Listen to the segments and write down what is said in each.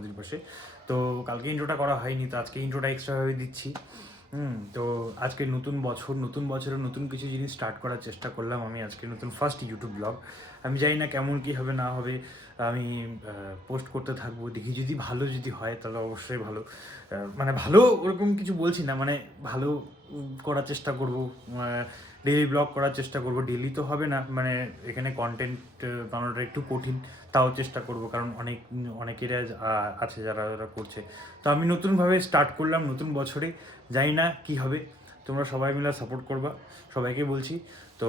নদীর পাশে। তো কালকে ইন্ট্রোটা করা হয়নি, তো আজকে ইন্ট্রোটা এক্সট্রাভাবে দিচ্ছি। তো আজকে নতুন বছরে নতুন কিছু জিনিস স্টার্ট করার চেষ্টা করলাম আমি। আজকে নতুন ফার্স্ট ইউটিউব ব্লগ। আমি জানি না কেমন কী হবে না হবে, আমি পোস্ট করতে থাকবো, দেখি যদি ভালো যদি হয় তাহলে অবশ্যই ভালো। মানে ভালো ওরকম কিছু বলছি না, মানে ভালো করার চেষ্টা করব, ডেইলি ব্লগ করার চেষ্টা করব। ডেইলি তো হবে না, মানে এখানে কন্টেন্ট বানানোটা একটু কঠিন, তাও চেষ্টা করব, কারণ অনেকেরা আছে যারা করছে। তো আমি নতুনভাবে স্টার্ট করলাম নতুন বছরে, জানি না কী হবে, তোমরা সবাই মিলে সাপোর্ট করবা, সবাইকে বলছি। তো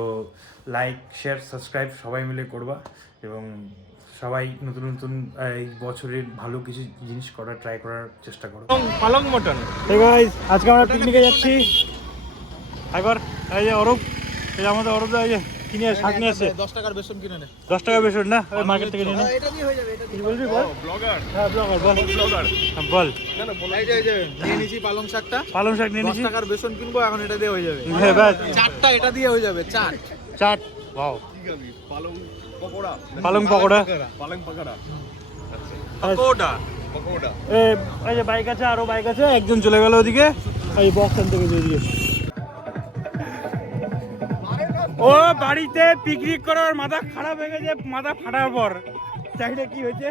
লাইক শেয়ার সাবস্ক্রাইব সবাই মিলে করবা, এবং সবাই নতুন নতুন এই বছরের ভালো কিছু জিনিস ট্রাই করার চেষ্টা করো। পালং মটন। হে গাইস, আজকে আমরা পিকনিকে যাচ্ছি। একবার এই যে অরূপ, এই যে আমাদের অরূপ দা, এই যে কিনে শাক নিয়ে আসছে। 10 টাকার বেসন কিনে নে। 10 টাকা বেসন না, ওই মার্কেট থেকে নিয়ে নে। এটা দিয়ে হয়ে যাবে, এটা কি বলবি বল? ব্লগার। হ্যাঁ ব্লগার, বল ব্লগার। হ্যাঁ বল। না না, এই যে নিয়ে নিছি পালং শাকটা। পালং শাক নিয়ে 10 নিয়েছি। টাকার বেসন কিনবো, এখন এটা দিয়ে হয়ে যাবে। হ্যাঁ বাস, চারটা এটা দিয়ে হয়ে যাবে, চাট। ওয়াও, কি খাবি? পালং পকোড়া। পালং পকোড়া। পালং পকোড়া। পকোড়া। পকোড়া। এই যে বাইক আছে, আরো বাইক আছে, একজন চলে গেল ওদিকে, এই বক্স আনতে গেছে ওদিকে। ও বাড়িতে পিকনিক করার মাথা খারাপ হয়ে গেছে, মাথা ফাটার পর চাকরিটা কি হয়েছে।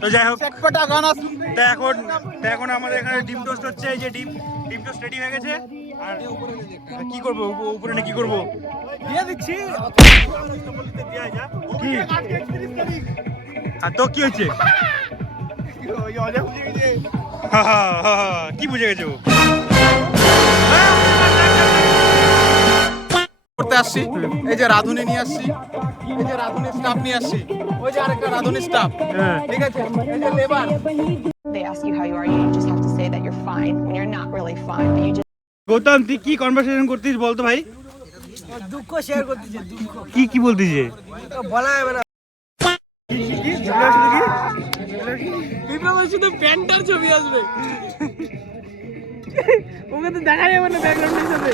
তো যাই হোক, চটপটা গানা তো এখন আমাদের এখানে ডিম টোস্ট হচ্ছে। এই যে ডিম টোস্ট রেডি হয়ে গেছে। আর কি করবো উপরে, কি করবো দিয়ে দিচ্ছি। কি, আর তো কি হয়েছে? কি বুঝে গেছে ও? করতে আসছি, এই যে রাধুনি নিয়ে আসছি, এই যে রাধুনি স্টাফ নিয়ে আসছি, ওই যে আরেকটা রাধুনি স্টাফ, ঠিক আছে, এই যে labour. They ask you how you are, you just have to say that you're fine when you're not really fine, but you just Gautam, তুই কি কনভারসেশন করতিস বলতো ভাই? দুঃখ শেয়ার করতেছে, দুঃখ কি বলতিছে? বলা যাবে না। বিপ্লবের শুধু প্যান্টার ছবি আসবে, ওকে তো দেখা যাবে না ব্যাকগ্রাউন্ডের সাথে।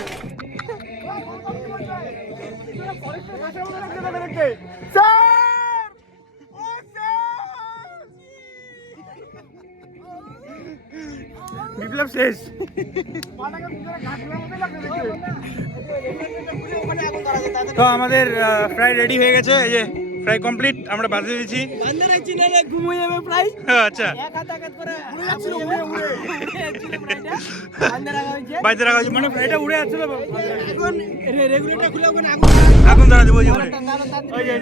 বিপ্লব শেষ। তো আমাদের ফ্রাই রেডি হয়ে গেছে, এই যে ফ্রাই কমপ্লিট, আমরা বাজে দিয়েছি। বান্দারা চিনারে ঘুমিয়ে যাবে প্রায়। আচ্ছা, এক হাত করে বাইরে রাখা হয়েছে, মানে ফ্রাইটা উড়ে যাচ্ছে। এখন রেগুলেটর খুলে ওখানে আগুন ধরা দেবো, ওই যে আগুন। ওই যে